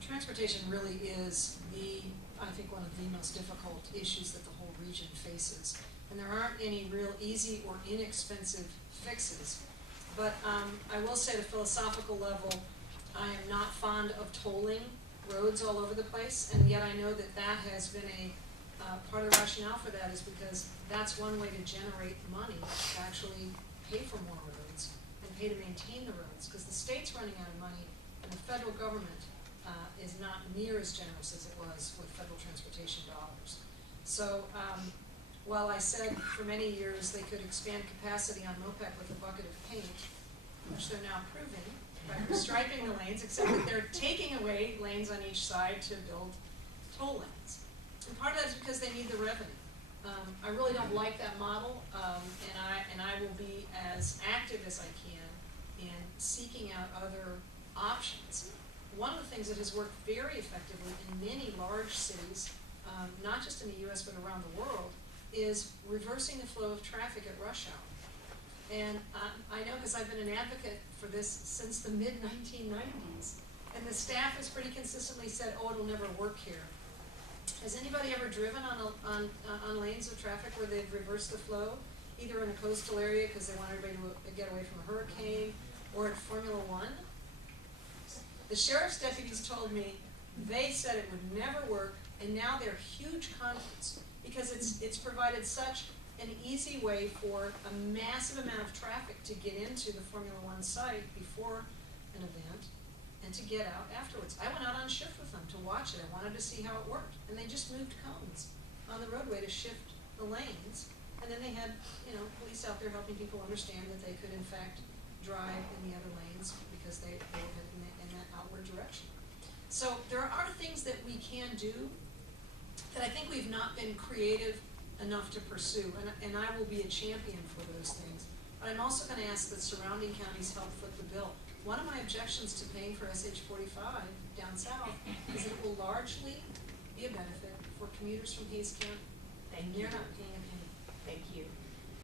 Transportation really is I think one of the most difficult issues that the whole region faces. And there aren't any real easy or inexpensive fixes. But I will say at a philosophical level, I am not fond of tolling roads all over the place, and yet I know that that has been part of the rationale for that is because that's one way to generate money to actually pay for more roads and pay to maintain the roads, because the state's running out of money and the federal government is not near as generous as it was with federal transportation dollars. So while I said for many years they could expand capacity on MOPEC with a bucket of paint, which they're now proving by restriping the lanes, except that they're taking away lanes on each side to build toll lanes. And part of that is because they need the revenue. I really don't like that model, and I will be as active as I can in seeking out other options. One of the things that has worked very effectively in many large cities, not just in the US but around the world, is reversing the flow of traffic at rush hour. And I know because I've been an advocate for this since the mid-1990s, and the staff has pretty consistently said, oh, it'll never work here. Has anybody ever driven on lanes of traffic where they've reversed the flow, either in a coastal area because they want everybody to get away from a hurricane, or at Formula One? The sheriff's deputies told me they said it would never work, and now they're huge confidence because it's provided such an easy way for a massive amount of traffic to get into the Formula One site before an event and to get out afterwards. I went out on shift with them to watch it. I wanted to see how it worked. And they just moved cones on the roadway to shift the lanes. And then they had, police out there helping people understand that they could in fact drive in the other lanes because they were heading in that outward direction. So there are things that we can do that I think we've not been creative enough to pursue, and I will be a champion for those things. But I'm also going to ask that surrounding counties help foot the bill. One of my objections to paying for SH 45 down south is that it will largely be a benefit for commuters from Hayes County. Thank you. They're not paying a penny. Thank you.